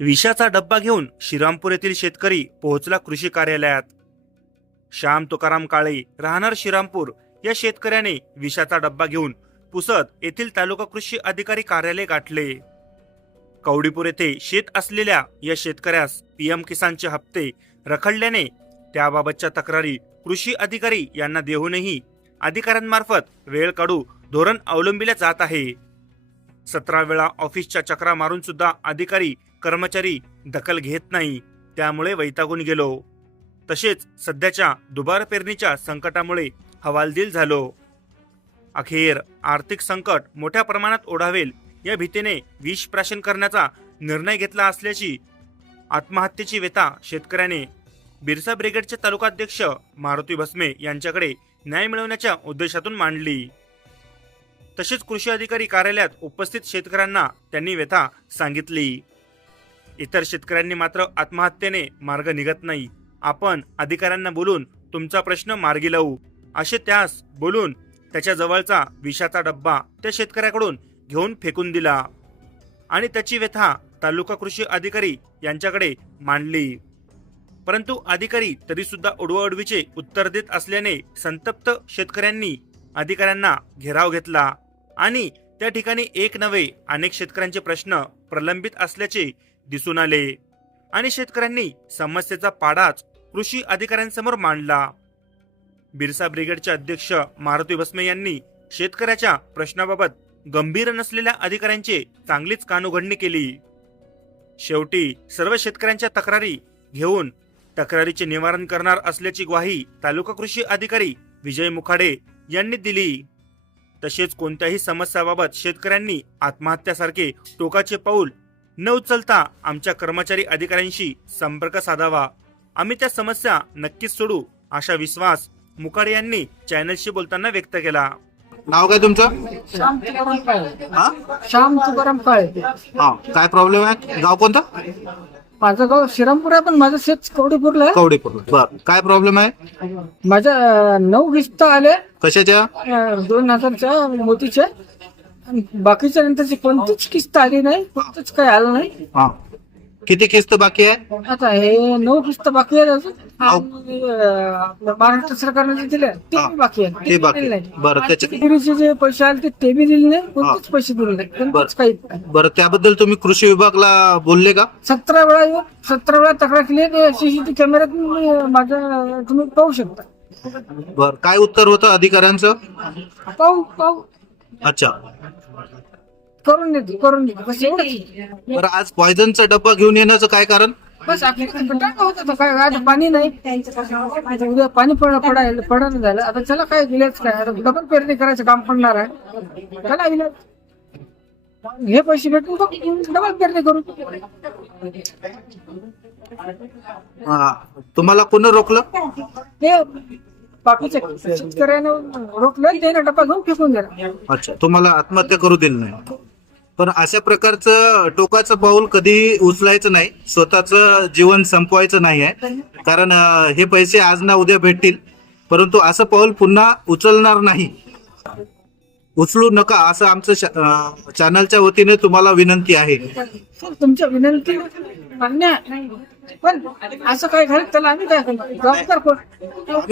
विषाचा डब्बा घेऊन श्रीरामपूर येथील शेतकरी पोहोचला कृषी कार्यालयात. श्याम तुकाराम काळे राहणार श्रीरामपूर या शेतकऱ्याने विषाचा डब्बा घेऊन पुसद येथील तालुका कृषी अधिकारी कार्यालय गाठले. कवडीपूर येथे शेत असलेल्या या शेतकऱ्यास पीएम किसानचे हप्ते रखडल्याने त्याबाबतच्या तक्रारी कृषी अधिकारी यांना देऊनही अधिकाऱ्यांमार्फत वेळ काढू धोरण अवलंबिले जात आहे. सतरा वेळा ऑफिसच्या चक्रा मारून सुद्धा अधिकारी कर्मचारी दखल घेत नाही त्यामुळे वैतागून गेलो. तसेच सध्याच्या दुबार पेरणीच्या संकटामुळे हवालदिल झालो. अखेर आर्थिक संकट मोठ्या प्रमाणात ओढावेल या भीतीने विष प्राशन करण्याचा निर्णय घेतला असल्याची आत्महत्येची व्यथा शेतकऱ्याने. बिरसा ब्रिगेडचे तालुकाध्यक्ष मारुती भस्मे यांच्याकडे न्याय मिळवण्याच्या उद्देशातून मांडली. तसेच कृषी अधिकारी कार्यालयात उपस्थित शेतकऱ्यांना त्यांनी व्यथा सांगितली. इतर शेतकऱ्यांनी मात्र आत्महत्येने मार्ग निघत नाही. आपण अधिकाऱ्यांना बोलून तुमचा प्रश्न मार्गी लावू. असे त्यास बोलून त्याच्या जवळचा विषाचा डब्बा त्या शेतकऱ्याकडून घेऊन फेकून दिला. आणि त्याची व्यथा तालुका कृषी अधिकारी यांच्याकडे मांडली. परंतु अधिकारी तरी सुद्धा उडवाउडवीचे उत्तर देत असल्याने संतप्त शेतकऱ्यांनी अधिकाऱ्यांना घेराव घेतला. आणि त्या ठिकाणी एक नव्हे अनेक शेतकऱ्यांचे प्रश्न प्रलंबित असल्याचे दिसून आले. आणि शेतकऱ्यांनी समस्येचा पाडाच कृषी अधिकाऱ्यांसमोर मांडला. बिरसा ब्रिगेडचे अध्यक्ष मारुती भस्मे यांनी शेतकऱ्याच्या प्रश्नाबाबत गंभीर नसलेल्या अधिकाऱ्यांचे चांगलीच कानउघडणी केली. शेवटी सर्व शेतकऱ्यांच्या तक्रारी घेऊन तक्रारीचे निवारण करणार असल्याची ग्वाही तालुका कृषी अधिकारी विजय मुखाडे यांनी दिली. तसेच कोणत्याही समस्याबाबत शेतकऱ्यांनी आत्महत्यासारखे टोकाचे पाऊल न उचलता आमच्या कर्मचारी अधिकाऱ्यांशी संपर्क साधावा. आम्ही त्या समस्या नक्कीच सोडू अशा विश्वास मुखाडे यांनी चॅनलशी बोलताना व्यक्त केला. नाव काय तुमचं? श्याम तुकाराम काळे. हा? श्याम तुकाराम काळे. हा काय प्रॉब्लेम आहे? गाव कोणतं? माझं गाव श्रीरामपूर आहे पण माझं शेत कवडीपूरला आहे. कवडीपूर बर काय प्रॉब्लेम आहे? माझ्या अं, नऊ किस्त आले. कशाच्या? अं, दोन हजारच्या मोतीचे. बाकीच्या नंतरची कोणतीच किस्त आली नाही कोणतंच काही आलं नाही. हा. किती किस्त बाकी आहे? आता हे नऊ किस्त बाकी आहे अजून. आणि, अं, आपलं महाराष्ट्र सरकारने जे दिले ते हा. बी बाकी आहे. ते बाकी. बरं त्याच्या विहिरीचे जे पैसे आले ते- ते बी दिले नाही कोणतेच पैसे दिले नाही. कोणतेच काही नाही. बरं त्याबद्दल तुम्ही कृषी विभागला बोलले का? सतरा वेळा येऊन सतरा वेळा तक्रार केली आहे सीसीटीव्ही कॅमेऱ्यात मी माझ्या तुम्ही पाहू शकता. बर काय उत्तर होतं अधिकाऱ्यांचं? पाहू पाहू. अच्छा. करून देतो करून देतो. बस एवढंच बरं आज पॉयझनचा डब्बा घेऊन येण्याचं काय कारण? बस टाका होतं काय आता पाणी नाही. आता उद्या पाणी पड पडायला पडणं झालं. आता चला काय विलाच काय? आता डबल पेरणी करायचं काम पडणार आहे. चला विलाज. हे पैसे भेटून बघ डबल पेरणी करू. हा, तुम्हाला कोण रोखलं? बाकीच्या शेतकऱ्यानं रोखलं त्याने डबा घेऊन फेकून दिला. अच्छा तुम्हाला आत्महत्या करू दिली नाही. पण अशा प्रकारचं टोकाचं पाऊल कधी उचलायचं नाही स्वतःचं जीवन संपवायचं नाही आहे. कारण अं, हे पैसे आज ना उद्या भेटतील. परंतु असं पाऊल पुन्हा उचलणार नाही. उचलू नका असं आमचं शा- अं, चॅनलच्या वतीने तुम्हाला विनंती आहे. सर तुमच्या विनंती मान्य आहे. पण असं काय त्याला आम्ही काय करणार? जबाबदार कोण?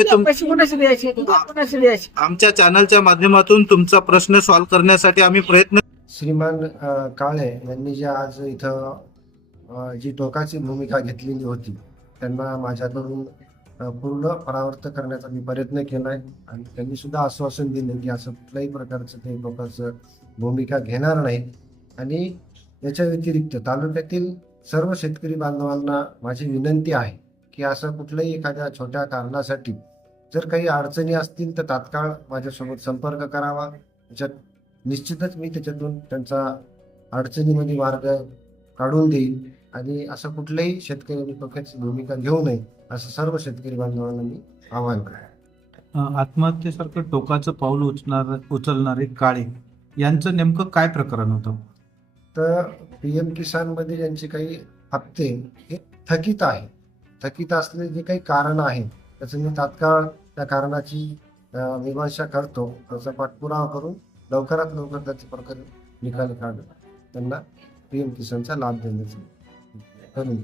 तुम- पैसे कोणाशी द्यायचे? कोणाशी द्यायचे? आमच्या चॅनलच्या माध्यमातून तुमचा प्रश्न सॉल्व्ह करण्यासाठी आम्ही प्रयत्न श्रीमान अ, काळे यांनी जे आज इथं अ, जी टोकाची भूमिका घेतलेली होती त्यांना माझ्याकडून अ, पूर्ण परावर्त करण्याचा मी प्रयत्न केला आहे. आणि त्यांनी सुद्धा आश्वासन दिलं की असं कुठल्याही प्रकारचं ते टोकाचं भूमिका घेणार नाही आणि याच्या व्यतिरिक्त तालुक्यातील सर्व शेतकरी बांधवांना माझी विनंती आहे की असं कुठल्याही एखाद्या छोट्या कारणासाठी जर काही अडचणी असतील तर तात्काळ माझ्यासोबत संपर्क करावा. त्याच्यात निश्चितच मी त्याच्यातून त्यांचा अडचणीमध्ये मार्ग काढून देईल आणि असं कुठल्याही शेतकऱ्यांनी पक्षाची भूमिका घेऊ नये असं सर्व शेतकरी बांधवांना मी आवाहन करेन. आत्महत्येसारखं टोकाचं पाऊल उचलणार उचलणारे काळे यांचं नेमकं काय प्रकरण होतं? तर पी एम किसानमध्ये ज्यांचे काही हप्ते हे थकीत आहे थकीत असलेले जे काही कारण आहे त्याचं मी तात्काळ त्या कारणाची अं, मीमांसा करतो. त्याचा पाठपुरावा करून लवकरात लवकर त्याचे प्रकरण निकाल काढून त्यांना पी एम किसानचा लाभ देण्याचा करून